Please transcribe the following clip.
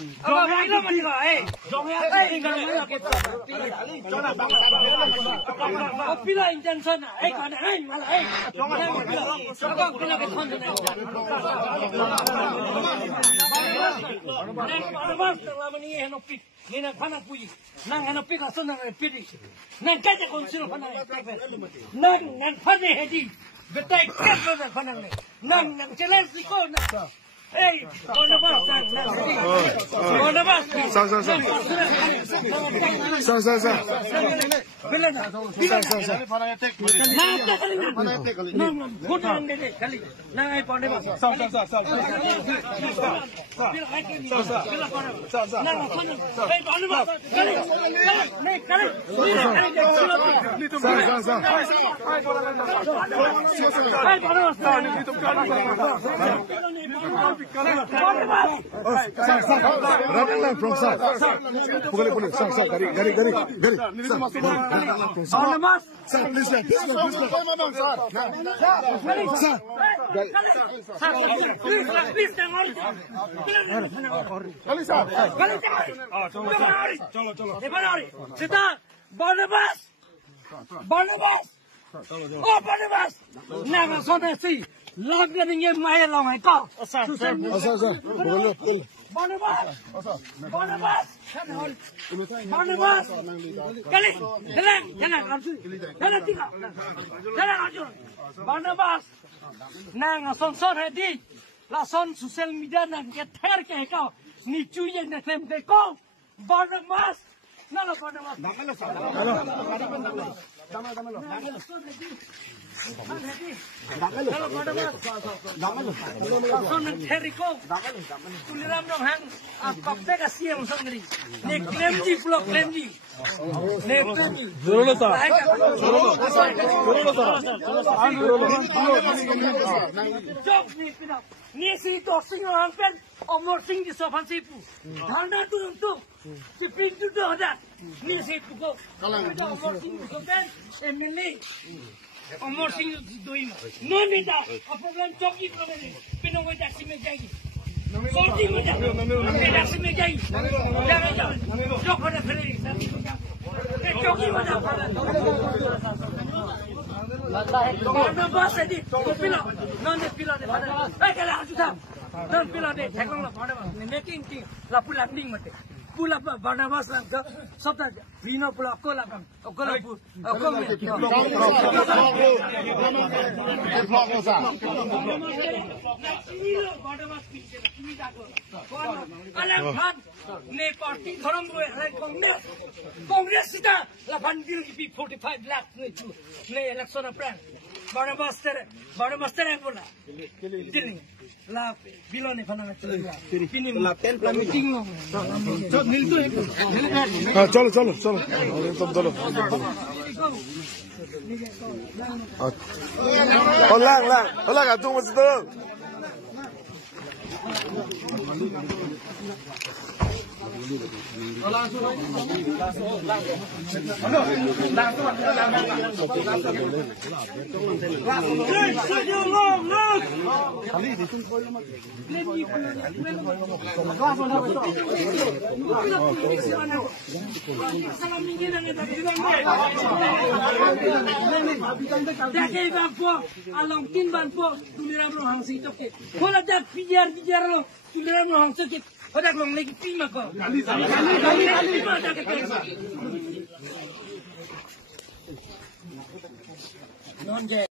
Apa ini mana Pila intention kana malah jangan pila ke thon ni henopik ni na khana puji nang henopik asun nang pidi nang kaja konsilo khana nang phane hedi betai ketlo na khana nang challenge ko na Hey, Barnabas. Radang from sir. Boleh. Sir, gari. Barnabas. Sir, please. Barnabas. Oh, Barnabas. Nama soda si. Log getting in my long I call. Sir. Barnabas. Barnabas. Nang son hedi. La son social media nang get her ke ka. Ni chuye na claim de ko. Barnabas. Nala Barnabas. Omor sing doing no nida a program choki problem pino ko taxi me jai sorti me jai taxi me jai jara jo khone pheri e choki me jai no bus edi pilo no ne pilo de e kala aju tha non pilo de thekong la phone ne making thing la pula ding mate pula Barnabas la sabta vino pula kola kam kola pu Congress sita la bandil ki 45 lakh ne election apran Barnabas tere bola diling la bilone phana chalega pini la meeting lo चलो Hola, gatung masih tuh. Along tin ban po tuliram lo hang sitok ke hola jak pijar lo tuliram lo hang sikit hodak long lagi pima ko kali ada ke non